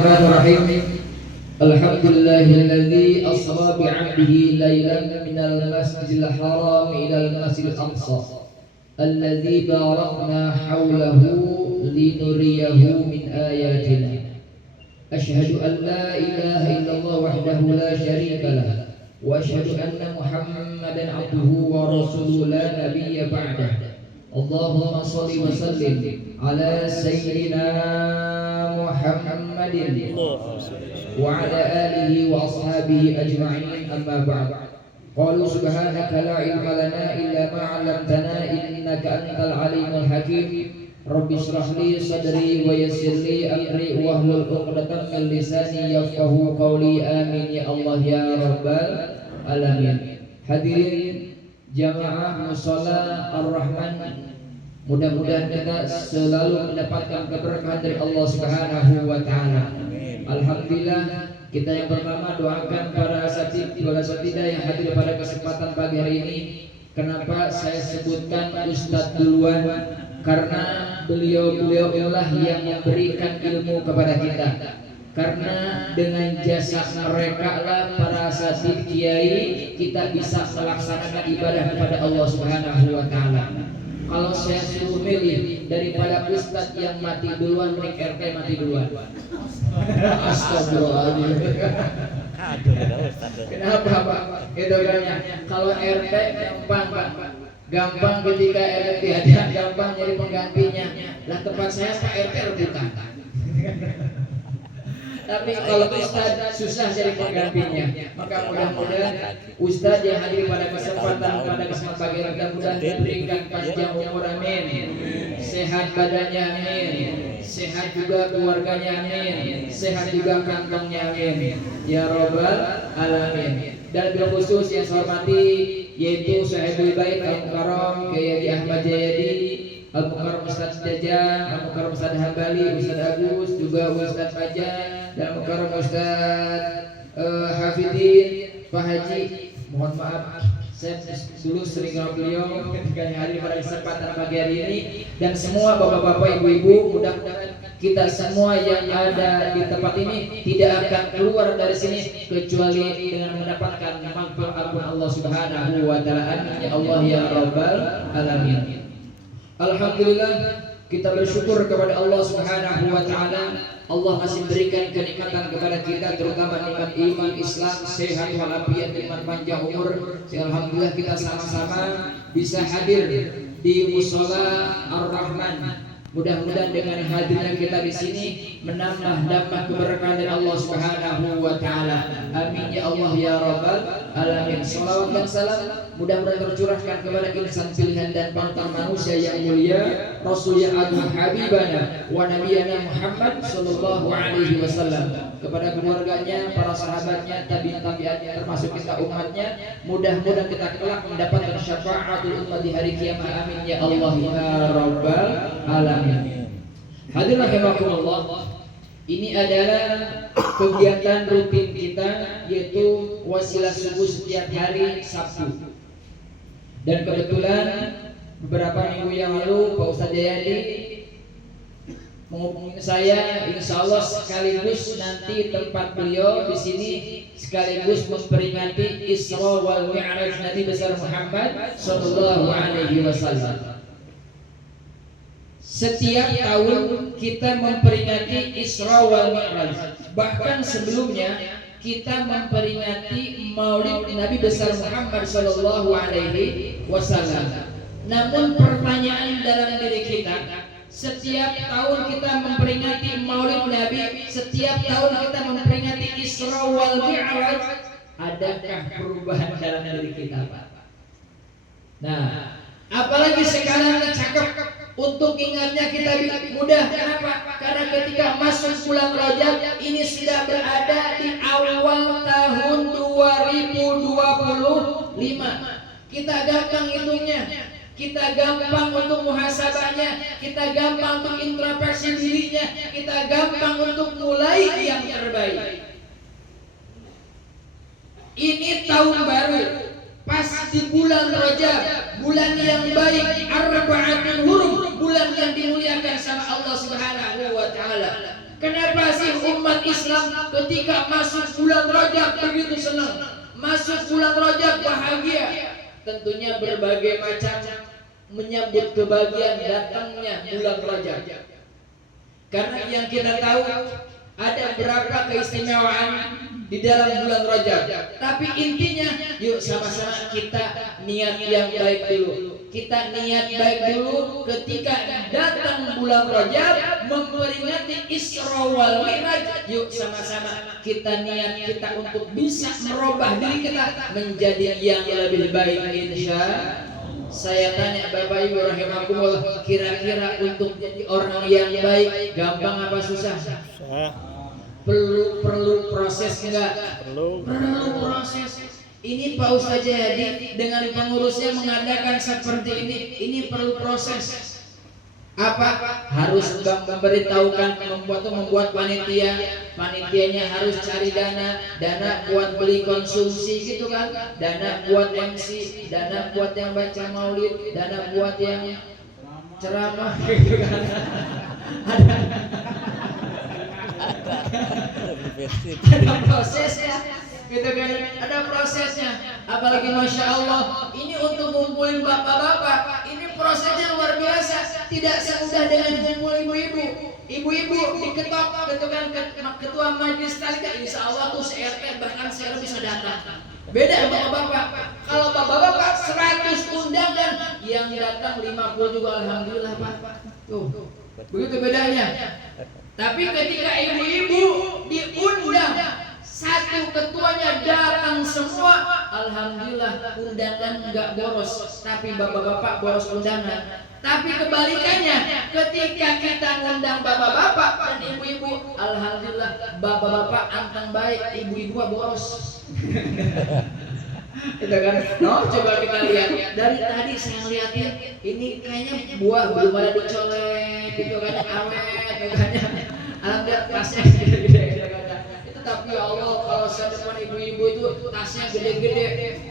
Bismillahirrahmanirrahim. Alhamdulillahilladzi asra bi'abdihi laylan minal masjidil haram ilal masjidil aqsa alladzi barakna hawlahu linuriyahu min ayatina. Asyhadu an la ilaha illallah wahdahu la syarika lah wa asyhadu anna Muhammadan abduhu wa rasuluhu la nabiyya ba'dah. Allahumma shalli wa sallim ala sayyidina Muhammadin wa ala alihi wa ashabihi ajma'in, amma ba'd. Qalu subhanaka la ilma lana illa ma 'allamtana innaka antal alimul hakim. Rabbi shrah li sadri wa yassir li amri wahlul 'uqdatam min lisani yafqahu qawli. Amin ya Allah ya rabbal alamin. Hadirin jamaah musalla Ar-Rahman, mudah-mudahan kita selalu mendapatkan keberkahan dari Allah Subhanahu wa taala. Alhamdulillah, kita yang pertama doakan para asatidzah yang hadir pada kesempatan pagi hari ini. Kenapa saya sebutkan Ustadz duluan? Karena beliau inilah yang memberikan ilmu kepada kita. Karena dengan jasa mereka lah para asatidz kiai kita bisa melaksanakan ibadah kepada Allah Subhanahu wa taala. Kalau saya suruh milih daripada ustadz yang mati duluan, Rik RT mati duluan. Astagfirullahaladzim. Kenapa Pak? Itu banyak. Kalau RT gampang Pak, gampang ketika RT diajak, gampang jadi penggantinya. Lah tempat saya Pak RT rebutan. Tapi kalau ustadz susah jadi penggantinya. Maka mudah-mudahan ustadz yang hadir pada kesempatan pagi ini mudah-mudahan diberikan panjang umur, amin. Sehat badannya, amin. Sehat juga keluarganya, amin. Sehat juga kantongnya, amin. Ya rabbal alamin. Dan bil khusus yang saya hormati yaitu Sahibul Bait Al-Mukarram Kiai Ahmad Jayadi, Al-Mukarram Ustaz Jajang, Al-Mukarram Ustaz Hambali, Ustaz Agus, juga Ustaz Fajar, dan Al-Mukarram Ustaz Hafidin, Pak Haji. Mohon maaf, saya dulu sering kenal beliau ketika hadir pada kesempatan pagi hari ini. Dan semua bapak-bapak, ibu-ibu, mudah-mudahan kita semua yang ada di tempat ini tidak akan keluar dari sini kecuali dengan mendapatkan manfaat Allah Subhanahu wa taala. Amin ya Allah ya rabbal alamin. Alhamdulillah, kita bersyukur kepada Allah Subhanahu wa taala. Allah masih berikan kenikmatan kepada kita, terutama nikmat iman, Islam, sehat walafiat, nikmat panjang umur. Alhamdulillah kita sama-sama bisa hadir di Mushola Ar-Rahman. Mudah-mudahan dengan hadirnya kita di sini menambah keberkahan dari Allah Subhanahu wa taala. Amin ya Allah ya rabbal alamin. Shalawat dan salam mudah-mudahan tercurahkan kepada insan pilihan dan panutan manusia yang mulia, Rasul yang agung, Habibana wa Nabiyana Muhammad sallallahu alaihi wasallam, kepada keluarganya, para sahabatnya, tabi'in-tabi'atnya, termasuk kita umatnya. Mudah-mudahan kita kelak mendapatkan syafaatul umat di hari kiamat. Amin ya Allah ya rabbal alamin. Hadirin rahimakumullah, ini adalah kegiatan rutin kita, yaitu wasilah subuh setiap hari Sabtu. Dan kebetulan beberapa minggu yang lalu Pak Ustadz Jayadi menghubungi saya, insya Allah sekaligus nanti tempat beliau di sini sekaligus memperingati Isra wal Mi'raj Nabi besar Muhammad sallallahu alaihi wasallam. Setiap tahun kita memperingati Isra wal Mi'raj. Bahkan sebelumnya kita memperingati Maulid Nabi besar Muhammad sallallahu alaihi wasallam. Namun pertanyaan dalam diri kita, setiap tahun kita memperingati Maulid Nabi, setiap tahun kita memperingati Isra wal Mi'raj, adakah perubahan dalam diri kita, Pak? Nah, apalagi sekarang cakep. Untuk ingatnya kita mudah. Kenapa? Karena ketika masuk bulan Rajab ini sudah berada di awal tahun 2025. Kita gampang hitungnya, kita gampang untuk muhasabahnya, kita gampang untuk introspeksi dirinya, kita gampang untuk mulai yang terbaik. Ini tahun baru, pas di bulan Rajab, bulan yang baik, arba'atul hurum, bulan yang dimuliakan sama Allah Subhanahu wa taala. Kenapa sih umat Islam ketika masuk bulan Rajab begitu senang? Masuk bulan Rajab bahagia. Tentunya berbagai macam menyambut kebahagiaan datangnya bulan Rajab. Karena yang kita tahu ada berapa keistimewaan di dalam bulan Rajab. Tapi intinya yuk sama-sama kita niat yang baik dulu. Kita niat baik dulu ketika datang bulan Rajab memperingati Isra wal Mi'raj. Yuk sama-sama kita niat kita untuk bisa merubah diri kita menjadi yang lebih baik insya. Saya tanya Bapak Ibu rahimakumullah, kira-kira untuk jadi orang yang baik gampang apa susah? Perlu proses enggak? Perlu proses. Ini Pak Ustaz Jayadi dengan pengurusnya mengadakan seperti ini perlu proses. Apa? Harus memberitahukan, membuat panitianya harus cari dana buat beli konsumsi gitu kan, dana buat MC, dana buat yang baca maulid, dana buat yang ceramah gitu kan. Ada prosesnya gitu kan, ada prosesnya. Apalagi Masya Allah ini untuk ngumpulin bapak-bapak, ini prosesnya luar biasa. Tidak semudah dengan ngumpul ibu-ibu diketok gitu kan, ketua majelis talita insya Allah tuh CRT bahkan CR bisa datang. Beda bapak-bapak, kalau bapak-bapak 100 undangan yang datang 50 juga alhamdulillah Pak. Tuh begitu bedanya. Tapi ketika ibu-ibu diundang, satu ketuanya datang semua, alhamdulillah undangan enggak boros, tapi bapak-bapak boros undangan. Tapi kebalikannya, ketika kita ngundang bapak-bapak dan ibu-ibu, alhamdulillah bapak-bapak anteng baik, ibu-ibu boros. Itu kan? No, coba kita lihat. Dari tadi saya lihatin, ini kayaknya buah belum ada dicolek, gitu kan, awet, gitu kan. Alhamdulillah tasnya gede-gede, gitu kan. Itu tapi ya Allah kalau saya depan ibu-ibu itu tasnya gede-gede.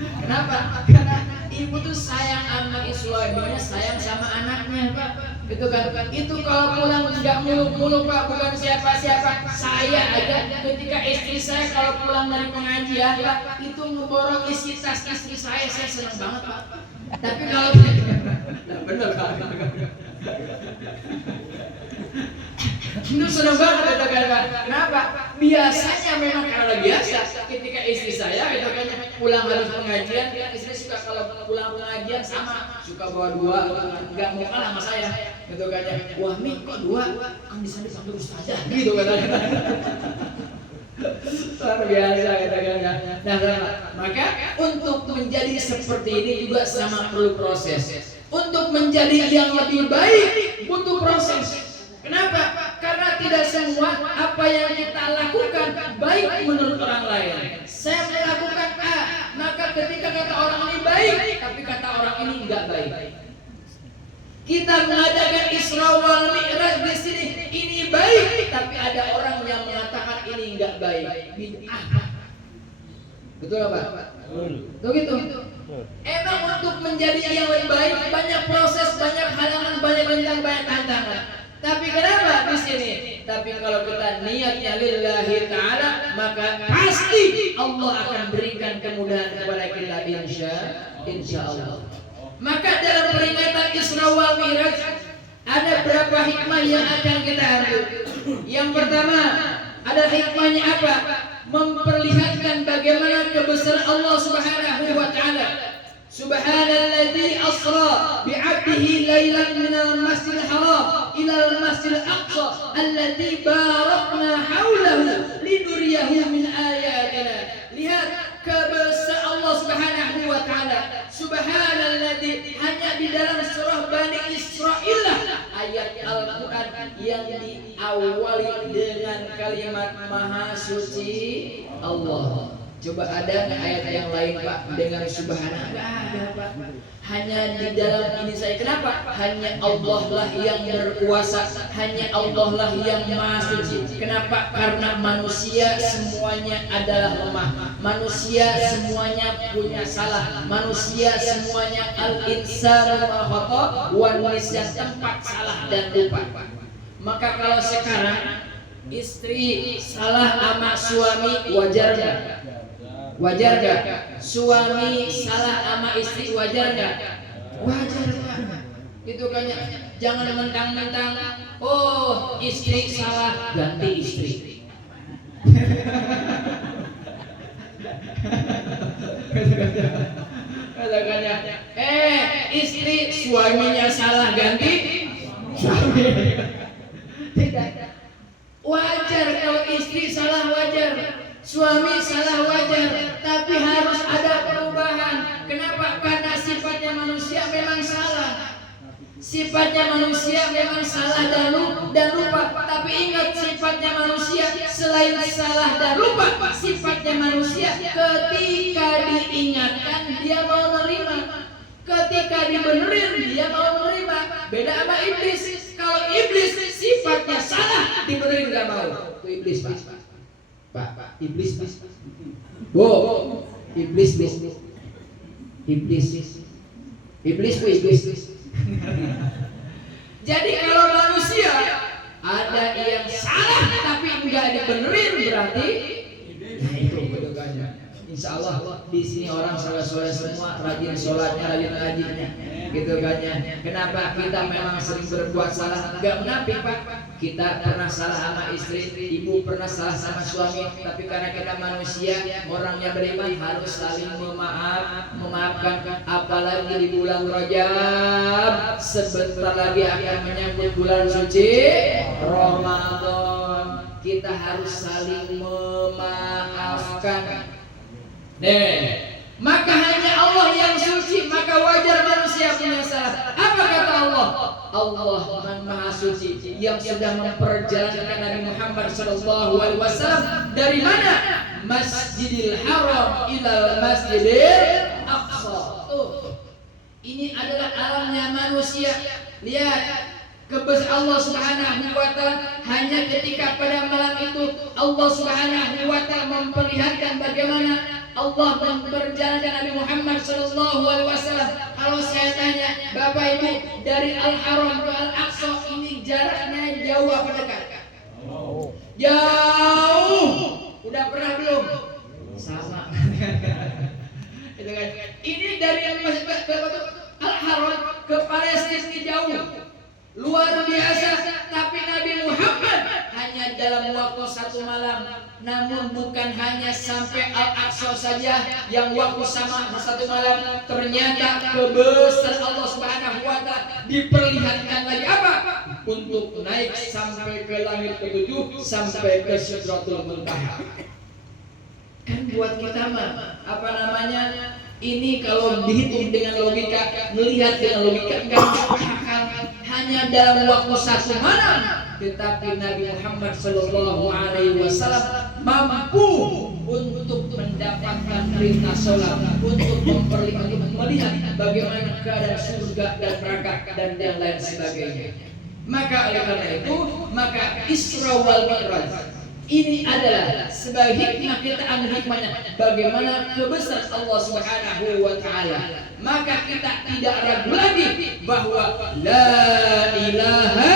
Kenapa? Karena ibu tuh sayang sama suaminya, sayang sama anaknya, Pak. Itu kan, itu kalau pulang nggak muluk-muluk Pak, bukan siapa-siapa. Saya aja ketika istri saya kalau pulang dari pengajian Pak, itu ngeborong isi tas istri saya seneng banget Pak. Tapi kalau bener Pak, itu seneng banget itu kan. Kenapa? Biasanya memang kalau biasa ketika istri saya itu kan pulang dari pengajian, istri suka kalau pulang pengajian sama suka bawa dua, nggak mau kalah sama saya. Gitu kan ya, wah Mi kok dua, kan bisa dipanggil ustazah gitu katanya. Luar biasa katanya. Nah, maka untuk menjadi seperti ini juga sama perlu proses. Untuk menjadi yang lebih baik butuh proses. Kenapa? Karena tidak semua apa yang kita lakukan baik menurut orang lain. Saya melakukan A, maka ketika kata orang ini baik, tapi kata orang ini enggak baik. Kita mengadakan Isra wal Mi'raj di sini, ini baik, tapi ada orang yang mengatakan ini enggak baik. Bid'ah. Betul apa? Betul gitu. Emang untuk menjadi yang lebih baik banyak proses, banyak halangan, banyak rentang, banyak tantangan. Tapi kenapa di sini? Tapi kalau kita niatnya lillahi ta'ala, maka pasti Allah akan berikan kemudahan kepada kita insya Allah. Maka dalam peringatan Isra wal Mi'raj ada berapa hikmah yang akan kita ambil. Yang pertama, ada hikmahnya apa? Memperlihatkan bagaimana kebesaran Allah Subhanahu wa ta'ala. Subhanalladzi asra bi'abdihi lailan minal masjidil haram ilal masjidil aqsa alladzi barakna haulahu linuriyahu min ayatina. Lihat kebesaran Allah Subhanahu wa ta'ala. Subhanalladzi, hanya di dalam surah Bani Israil ayat Al-Quran yang diawali dengan kalimat Maha Suci Allah. Coba ada nggak ayat yang lain Pak dengan subhanallah? Nggak ada Pak. Hanya di dalam ini saya. Kenapa? Hanya Allah lah yang berkuasa, hanya Allah lah yang maha suci. Kenapa? Karena manusia semuanya adalah lemah. Manusia semuanya punya salah. Manusia semuanya al-insanu ma khata wa nisyan, tempat salah dan lupa. Maka kalau sekarang istri salah sama suami wajar gak? Wajar gak? Suami salah sama istri wajar gak? Wajar gak? Gitu kan ya. Jangan mentang-mentang oh istri salah ganti istri. Katakannya istri suaminya salah ganti suami. Tidak. Wajar kalau istri salah wajar, suami salah wajar, tapi harus ada perubahan. Kenapa? Karena sifatnya manusia memang salah. Sifatnya manusia memang salah dan lupa. Tapi ingat, sifatnya manusia selain salah dan lupa, sifatnya manusia ketika diingatkan dia mau menerima, ketika dibenerin dia mau menerima. Beda sama iblis. Kalau iblis sifatnya salah, dibenerin gak mau. Itu iblis pak. Iblis pak. Iblis. Jadi kalau manusia ada yang salah tapi enggak dibenerin, berarti nah itu kedudukannya. Insya Allah di sini orang soleh-soleh semua, rajin sholatnya, rajin ngajinya, gitu kan ya. Kenapa kita memang sering berbuat salah? Enggak menafik pak. Kita pernah salah sama istri, ibu pernah salah sama suami, tapi karena kita manusia, orang yang beriman harus saling memaafkan. Apalagi di bulan Rajab, sebentar lagi akan menyambut bulan suci Ramadan. Kita harus saling memaafkan. Maka hanya Allah yang suci, maka wajar manusia punya salah. Apa kata Allah? Allah Maha Suci yang sudah memperjalankan Nabi Muhammad SAW dari mana? Masjidil Haram ila Masjidil Aqsa. Ini adalah alamnya manusia. Lihat kebesaran Allah Subhanahu wa taala. Hanya ketika pada malam itu Allah Subhanahu wa taala memperlihatkan bagaimana Allah memperjalankan Nabi Muhammad SAW. Kalau saya tanya Bapak Ibu, dari Al-Haram ke Al-Aqsa ini jaraknya jauh apa dekat? Jauh. Udah pernah belum? Sama. Ini dari Al-Haram ke Palestina jauh, luar biasa. Tapi Nabi Muhammad hanya dalam waktu satu malam. Namun bukan hanya sampai Al-Aqsa saja yang waktu sama satu malam, ternyata kebesaran Allah Subhanahu wa taala diperlihatkan lagi apa? Untuk naik sampai ke langit ketujuh, sampai ke Sidratul Muntaha. Kan buat kita mah apa namanya? Ini kalau dihitung dengan logika, melihat dengan logika enggak masuk akal. Hanya dalam waktu satu malam, tetapi Nabi Muhammad SAW mampu untuk mendapatkan perintah sholat, untuk melihat bagaimana keadaan surga dan neraka dan yang lain sebagainya. Maka oleh karena itu, maka Isra wal Mi'raj ini adalah sebagai hikmah, kita ambil hikmahnya bagaimana kebesaran Allah Subhanahu wa taala. Maka kita tidak ragu lagi bahwa la ilaha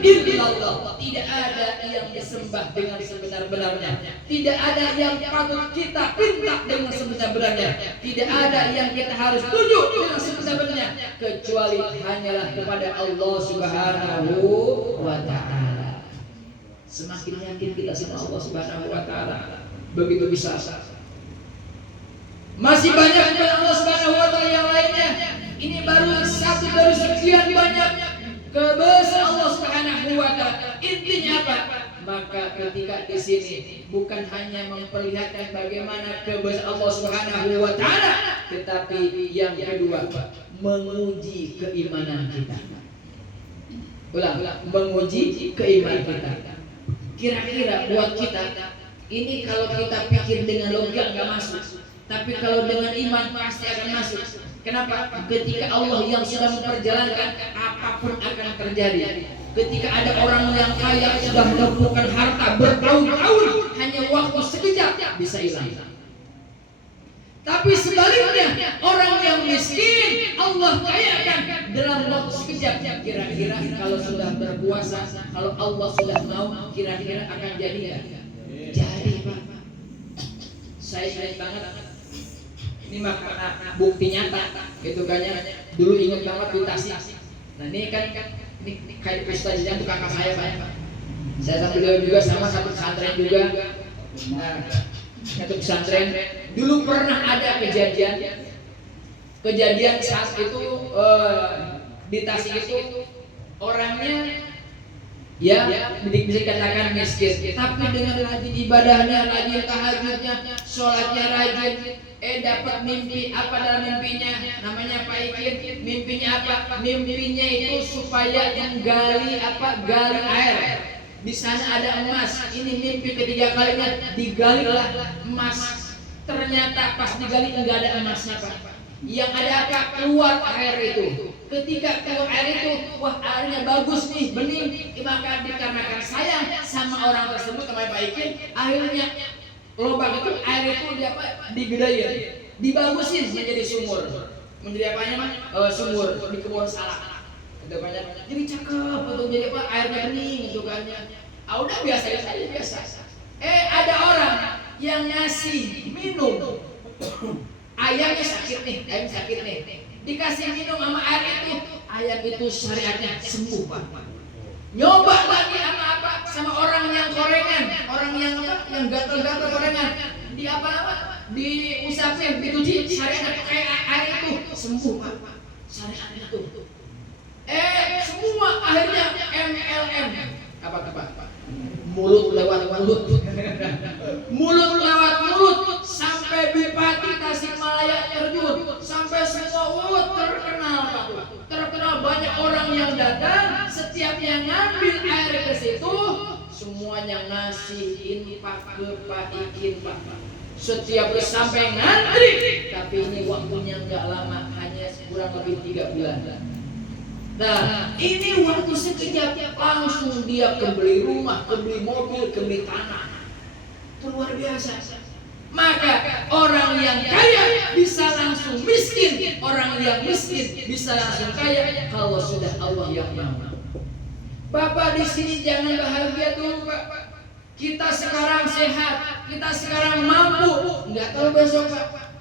illallah, tidak ada yang disembah dengan sebenar-benarnya, tidak ada yang patut kita pinta dengan sebenar-benarnya, tidak ada yang kita harus tuju dengan sebenar-benarnya, kecuali hanyalah kepada Allah Subhanahu wa taala. Semakin yakin kita sama Allah Subhanahu wa taala, begitu bisa. Masih banyak Allah Subhanahu wa taala yang lainnya. Ini baru satu dari sekian banyak kebesaran Allah Subhanahu wa taala. Intinya apa? Maka ketika di sini bukan hanya memperlihatkan bagaimana kebesaran Allah Subhanahu wa taala, tetapi yang kedua, menguji keimanan kita. Menguji keimanan kita. Kira-kira buat kita ini, kalau kita pikir dengan logika nggak masuk, tapi kalau dengan iman pasti akan masuk. Kenapa? Ketika Allah yang sudah memperjalankan, apapun akan terjadi. Ketika ada orang yang kaya sudah mengumpulkan harta bertahun-tahun, hanya waktu sekejap bisa hilang. Tapi sebaliknya, orang yang miskin Allah kayakan dalam waktu sekejap. Kira-kira kalau sudah berpuasa, kalau Allah sudah mau, kira-kira akan jadi nggak? Jadi, Pak. Saya ingat banget. Ini mah bukti nyata, gitu kan ya. Dulu ingat banget di Tasik. Nah ini kan ini kayak pesta jajan itu kakak saya, Pak. Saya sama beliau juga sama satu pesantren juga. Nah, satu pesantren. Dulu pernah ada kejadian saat itu di Tasik itu orangnya ya bisa dikatakan miskin, tapi dengan rajin ibadahnya, rajin tahajudnya, sholatnya rajin, dapat mimpi apa dalam mimpinya? Namanya Pak Ikin. Mimpinya apa? Mimpinya itu supaya menggali gali air. Di sana ada emas. Ini mimpi ketiga kalinya, digalilah emas. Ternyata pas digali enggak ada emasnya, Pak. Yang ada apa? Keluar air itu. Ketika keluar air itu, wah airnya bagus nih, bening. Maka dikarenakan sayang sama orang tersebut, sama Pak Ikin, akhirnya lubang itu air itu digedein, dibagusin menjadi sumur. Menjadi apanya, Mas? Sumur di kebun salak. Itu banyak. Jadi cakep untuk jadi apa? Airnya bening itu kan. Udah biasa saja biasa. Ada orang yang ngasih minum. Ayamnya sakit nih, dikasih minum sama air itu, ayam itu syariatnya sembuh, Pak. Nyoba lagi sama orang yang korengan, orang yang yang gatal-gatal korengan, diusapin, dicuci, syariatnya pakai air itu sembuh, Pak. Syariatnya itu. Semua akhirnya MLM. Apa? Mulut lewat mulut. Mulut lewat mulut sampai Bupati Tasikmalaya terjun, sampai semua terkenal, Pak. Terkenal, banyak orang yang datang, setiap yang ngambil air ke situ semuanya ngasih infak ke Pak Ikin, Pak. Setiap sampai ngantri, tapi ini waktunya enggak lama, hanya kurang lebih 3 bulan. Nah, ini waktu sekejap langsung dia kebeli rumah, kebeli mobil, kebeli tanah. Itu luar biasa. Maka orang yang kaya bisa langsung miskin, orang yang miskin bisa langsung kaya kalau sudah Allah yang mau. Bapak di sini jangan bahagia dulu, Pak. Kita sekarang sehat, kita sekarang mampu, nggak tahu besok, Pak.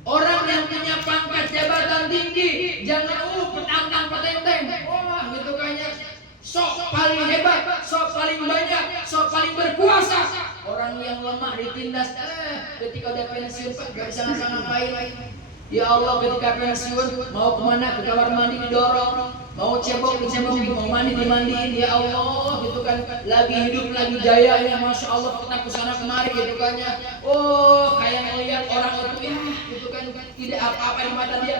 Orang yang punya pangkat jabatan tinggi jangan petantang-petenteng, wah gitu kayaknya sok paling hebat, sok paling banyak, sok paling berkuasa. Orang yang lemah ditindas, ketika udah pensiun, Pak, gak bisa ngapa-ngapain. Ya Allah, ketika pensiun mau kemana, ke kamar mandi didorong, mau cebok dicebokin, mau mandi dimandiin. Ya Allah, gitu kan, lagi hidup lagi jayanya, masya Allah, kita kesana kemari gitu kan ya. Oh, kayak melihat orang itu ya, gitu kan, tidak apa-apa di mata dia.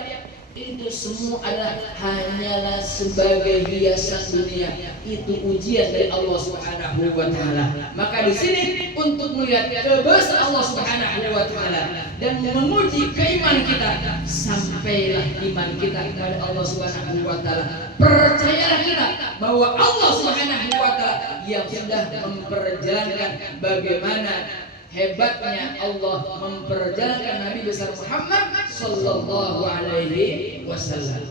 Itu semua adalah hanyalah sebagai hiasan dunia. Itu ujian dari Allah Subhanahu wa taala. Maka di sini untuk melihat kebesaran Allah Subhanahu wa taala dan menguji keimanan kita, sampailah iman kita kepada Allah Subhanahu wa taala. Percayalah kita bahwa Allah Subhanahu wa taala yang sudah memperjalankan bagaimana hebatnya Allah memperjalankan Nabi besar Muhammad sallallahu alaihi wasallam.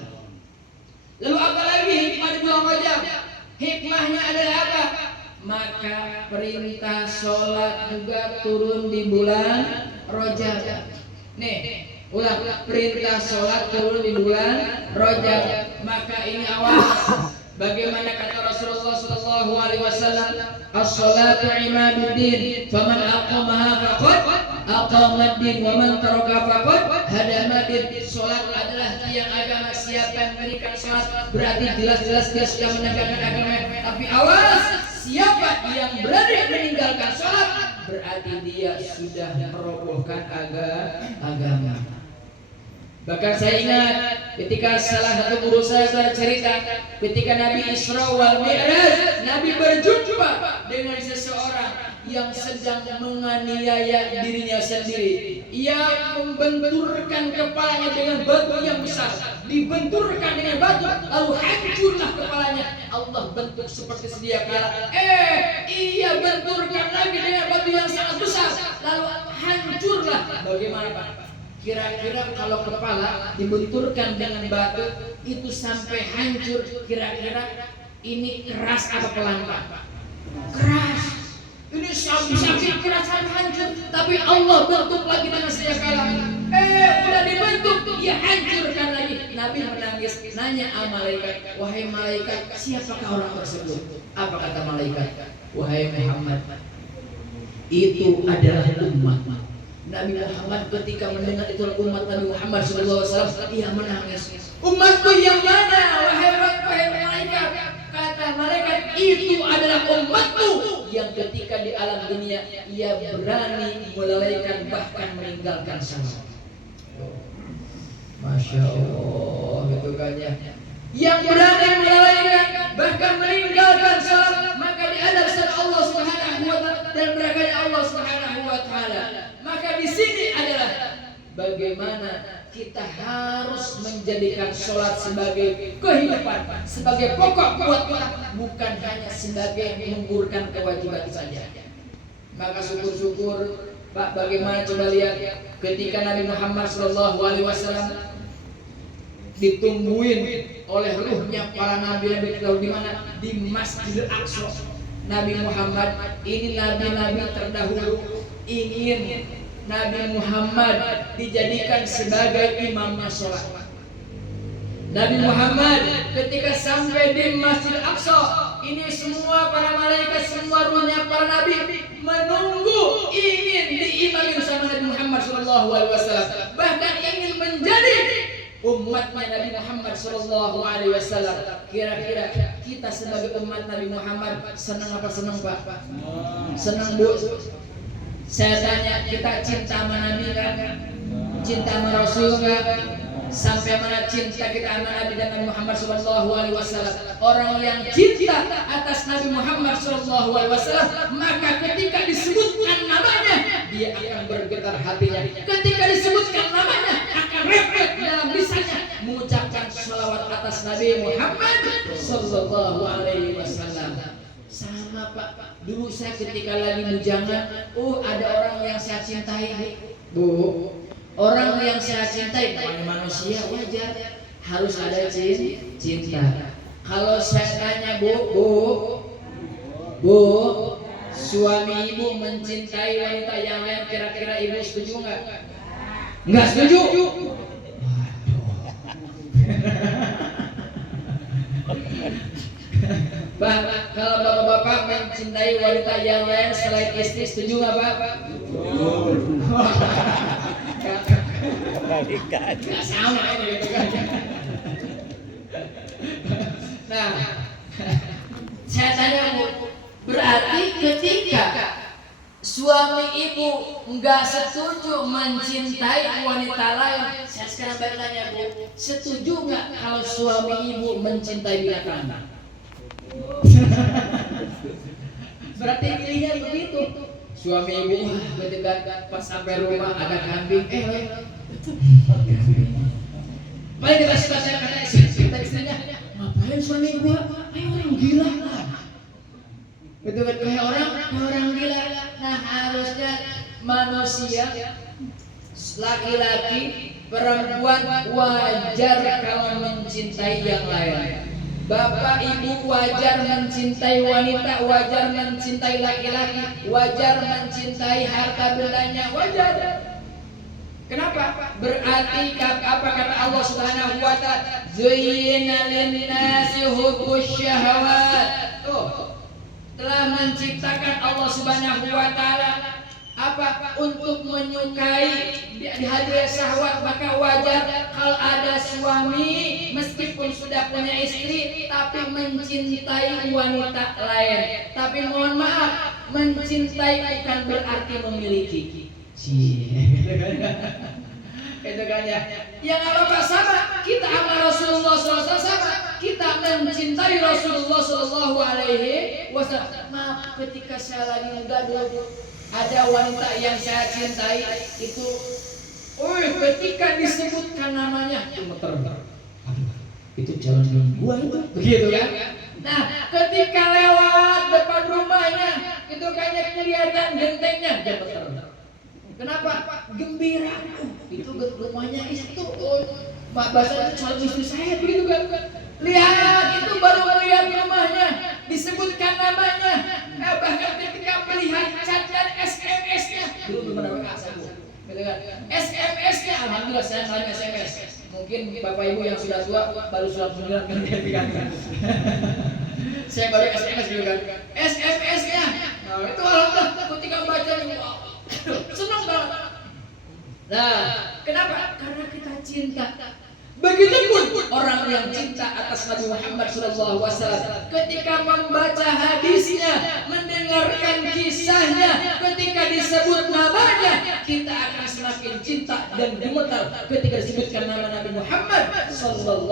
Lalu apa lagi hikmah di bulan Rajab? Hikmahnya adalah apa? Maka perintah sholat juga turun di bulan Rajab. Nih, ulang, perintah sholat turun di bulan Rajab. Maka ini awas. Bagaimana kata Rasulullah sallallahu alaihi wasallam, as-salatu imaduddin, faman aqamaha faqad aqamaddin, wa man taraka faqad hadamaddin. Salat adalah tiang agama. Siapa yang memberikan salat berarti jelas-jelas dia sudah menegakkan agama. Tapi awas, siapa yang berani meninggalkan salat berarti dia sudah merobohkan agama. Bahkan saya ingat ketika salah satu guru saya bercerita, ketika Nabi Isra wal Mi'raj, Nabi berjumpa dengan seseorang yang sedang menganiaya dirinya sendiri. Ia membenturkan kepalanya dengan batu yang besar, dibenturkan dengan batu, lalu hancurlah kepalanya. Allah bentuk seperti sedia kala. Ia benturkan lagi dengan batu yang sangat besar, lalu hancurlah. Bagaimana, Pak? Kira-kira kalau kepala dibenturkan dengan batu itu sampai hancur, kira-kira ini keras apa pelan Pak? Keras. Ini sakit keras sampai hancur, tapi Allah bentuk lagi dengan sedia-kala. Udah dibentuk, ya hancurkan lagi. Nabi menangis, nanya malaikat, wahai malaikat, siapakah orang tersebut? Apa kata malaikat? Wahai Muhammad, itu adalah umat. Nabi Muhammad ketika mendengar itu umat Nabi Muhammad SAW, ia menangis. Umatku yang mana? Wahai malaikat. Kata malaikat, itu adalah umatmu yang ketika di alam dunia ia berani melalaikan bahkan meninggalkan salat. Masya Allah, gitu kan ya. Yang berani melalaikan bahkan meninggalkan salat, maka diadab sama Allah Subhanahu wa taala dan berakanya Allah Subhanahu wa taala. Maka di sini adalah bagaimana kita harus menjadikan sholat sebagai kehidupan, sebagai pokok buat kita, bukan hanya sebagai menggugurkan kewajiban saja. Maka syukur-syukur Pak, bagaimana coba lihat ketika Nabi Muhammad SAW ditungguin oleh ruhnya para nabi-nabi di mana? Di Masjidil Aqsa. Nabi Muhammad ini nabi-nabi terdahulu ingin Nabi Muhammad dijadikan sebagai imamnya sholat. Nabi Muhammad ketika sampai di Masjidil Aqsa, ini semua para malaikat, semua ruhnya para nabi menunggu ingin diimamin sama Nabi Muhammad SAW, bahkan ingin menjadi umatnya Nabi Muhammad SAW. Kira-kira kita sebagai umat Nabi Muhammad senang apa senang Pak? Senang Bu? Saya tanya, kita cinta sama Nabi kan? Cinta sama Rasul kan? Sampai mana cinta kita sama Nabi dan Nabi Muhammad SAW? Orang yang cinta atas Nabi Muhammad SAW, maka ketika disebutkan namanya, dia akan bergetar hatinya. Ketika disebutkan namanya, akan refleks dalam lisannya mengucapkan sholawat atas Nabi Muhammad SAW. Sama Pak, dulu saya ketika lagi bujangan, ada orang yang saya cintai Bu. Orang yang saya cintai, namanya manusia wajar, harus ada cinta. Kalau saya tanya Bu, suami ibu mencintai wanita yang lain, kira-kira ibu setuju nggak? Nggak setuju. Bah, kalau bapak-bapak mencintai wanita yang lain selain istri, setuju nggak Pak? Nggak sama ini gitu kan. Nah, saya tanya Bu, berarti ketika suami ibu nggak setuju mencintai wanita lain, saya sekarang bertanya Bu, setuju nggak kalau suami ibu mencintai binatang? Berarti pilihnya begitu. Suami ibu ketika pas sampai rumah ada kambing, baik kita silakan karena istrinya, ngapain suami ibu? Orang gila lah. Betul kan kayak orang gila. Nah harusnya manusia, laki-laki, perempuan wajar kalau mencintai yang lain. Bapak ibu wajar mencintai wanita, wajar mencintai laki-laki, wajar mencintai harta bendanya, wajar. Kenapa? Berarti apa kata Allah Subhanahu wa taala? Zuyyina lin-nasi hubbus syahawat. Telah menciptakan Allah Subhanahu wa taala apa? Untuk menyukai di hadiah syahwat, maka wajar kalau ada suami meskipun sudah punya istri tapi mencintai wanita lain. Tapi mohon maaf, mencintai bukan berarti memiliki. Itu kan ya. Yang apa sama kita sama Rasulullah SAW, sama kita mencintai Rasulullah SAW. Maaf, ketika saya lagi muda dulu, ada wanita yang saya cintai itu, ketika disebutkan namanya gemeter. Itu jalan gua itu, begitu kan? Nah, ketika lewat depan rumahnya, itu kayaknya kelihatan gentengnya gemeter. Kenapa? Gembira. itu rumahnya itu, bahasa calon istri saya begitu kan. Lihat, itu baru melihat rumahnya, disebutkan namanya, bahkan ketika melihat chat dan SMS-nya, dulu belum pernah WA saya, gitu kan? SMS-nya, alhamdulillah saya nanya SMS. Mungkin bapak ibu yang sudah tua baru surat panggilan kan dia. Saya baru SMS juga kan. SMS-nya, nah itu alhamdulillah ketika baca, wow, senang banget. Nah, kenapa? Karena kita cinta. Begitupun orang yang cinta atas Nabi Muhammad SAW, ketika membaca hadisnya, mendengarkan kisahnya, ketika disebut namanya, kita akan semakin cinta dan gemetar ketika disebutkan nama Nabi Muhammad SAW.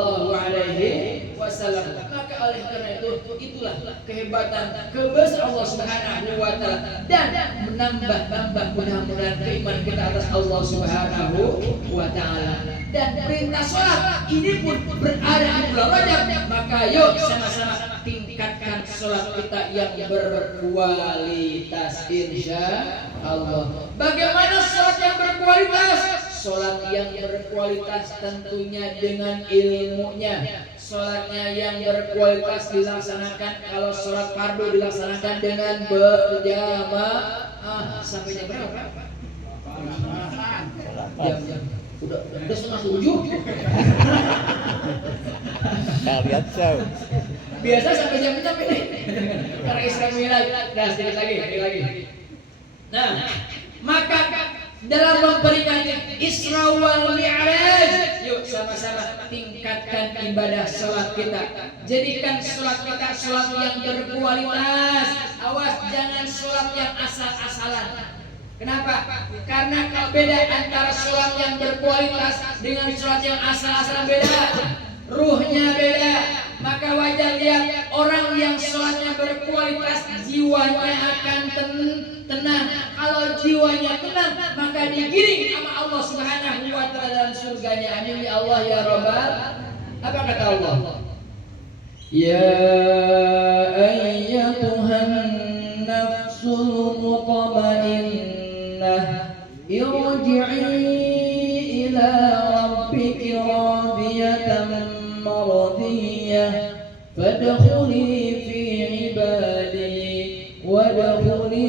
Maka oleh karena itu, itulah kehebatan, kebesaran Allah Subhanahu wa Ta'ala, dan menambah mudah-mudahan keimanan kita atas Allah Subhanahu wa Ta'ala. Dan perintah sholat ini pun berada di bulan Rajab, maka yuk sama-sama tingkatkan sholat kita yang berkualitas, insya Allah. Bagaimana sholat yang berkualitas? Sholat yang berkualitas tentunya dengan ilmunya. Sholatnya yang berkualitas dilaksanakan, kalau sholat fardu dilaksanakan dengan berjamaah. Sampai jam berapa? Jam udah 6:30. Kalian tahu. Biasa sampai jam berapa ini? Karena Isra Mi'raj. Nah, sedikit lagi. Nah, maka dalam memperingati Isra wal Mi'raj, yuk sama-sama tingkatkan ibadah sholat kita. Jadikan sholat kita sholat yang berkualitas. Awas, jangan sholat yang asal-asalan. Kenapa? Karena kalau beda antara sholat yang berkualitas dengan sholat yang asal-asalan, beda, ruhnya beda. Maka wajar lihat orang yang sholatnya berkualitas, jiwanya akan tenang. Kalau jiwanya tenang, maka digiring sama Allah Subhanahu wa Ta'ala dalam surganya. Amin ya Allah ya Rabbal. Apa kata Allah? Ya ayyatuhan nafsul mutmainnah, irji'i ila rabbiki radiyatan maradiyah, fadkhuli fi ibadi wadkhuli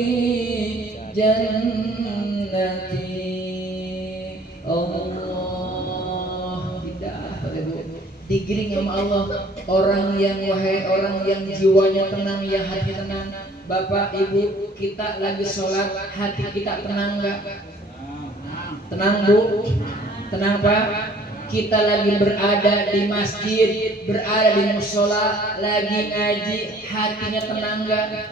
jannati. Allah digiring sama Allah, orang yang jiwanya tenang, yang hati tenang. Bapak, Ibu, kita lagi sholat, hati kita tenang enggak? Tenang, Bu? Tenang, Pak? Kita lagi berada di masjid, berada di mushola, lagi ngaji, hatinya tenang enggak?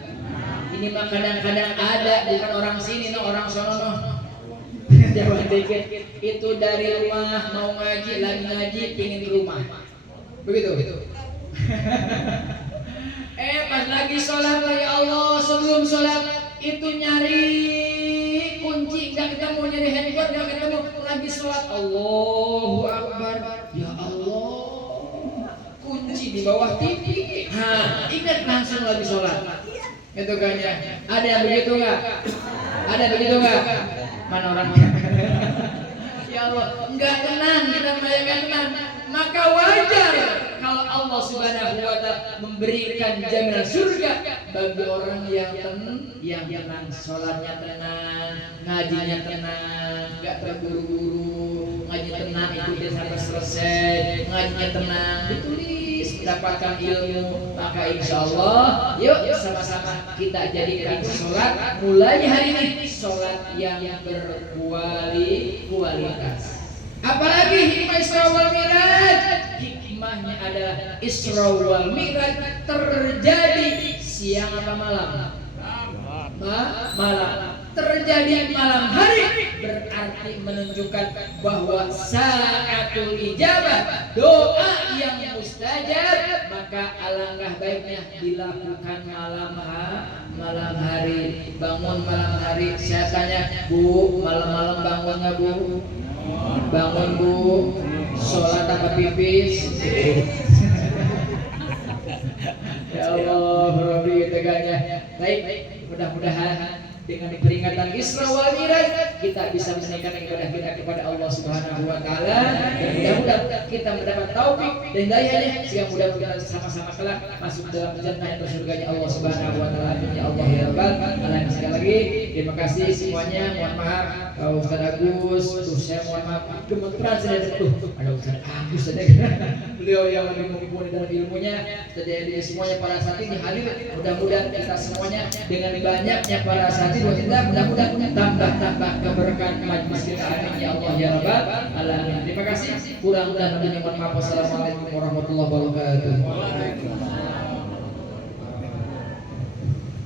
Ini mah kadang-kadang ada, bukan orang sini, no, orang sono. Jangan dikit, itu dari rumah mau ngaji, lagi ngaji, pingin di rumah. Begitu. Pas lagi sholat, ya Allah, sebelum sholat itu nyari kunci nggak ketemu, nyari handphone nggak ketemu, lagi sholat, Allahu Akbar, ya Allah, kunci di bawah TV. Ingat langsung lagi sholat. Itu kan ya. Ada yang begitu nggak? Ada begitu nggak? Mana orangnya? Ya Allah, nggak tenang, kita merayakan tenang. Maka wajar kalau Allah Subhanahu wa Ta'ala memberikan jaminan surga bagi orang yang tenang, sholatnya tenang, ngajinya tenang, nggak terburu-buru, ngaji tenang, ikutin sampai selesai, ngajinya tenang, ditulis, mendapatkan ilmu. Maka insya Allah, yuk sama-sama kita jadikan sholat mulai hari ini sholat yang berkualitas. Apalagi hikmah Isra wal Mi'raj, hikmahnya adalah Isra wal Mi'raj terjadi siang apa malam? Malam. Terjadi malam hari berarti menunjukkan bahwa saatul ijabah, doa yang mustajab, maka alangkah baiknya dilakukan malam hari. Bangun malam hari. Saya tanya, Bu, malam-malam bangun nggak, Bu? Bangun, Bu. Sholat apa pipis? Ya Allah, Rabbi teganya. Baik, mudah-mudahan dengan peringatan Isra wal Mi'raj kita bisa meningkatkan ibadah kita kepada Allah Subhanahu wa taala dan mudah-mudahan kita mendapat taufik dan hidayahnya sehingga mudah-mudahan sama-sama kelak masuk dalam jannah yang surganya Allah Subhanahu wa taala. Amin ya Allah ya rabbal alamin. Sekali lagi terima kasih semuanya. Mohon maaf Ustaz Agus, saya mohon maaf gemeteran saya ada Ustaz Agus saja. Beliau yang lebih mumpuni dalam ilmunya. Jadi semuanya para saat ini hadir. Mudah-mudahan kita semuanya dengan banyaknya para saat ini kita mudah-mudahan tambah keberkahan majlis kita. Amin ya Allah ya rabbal alamin. Terima kasih. Kurang dan lebihnya mohon maaf. Wassalamualaikum warahmatullahi wabarakatuh.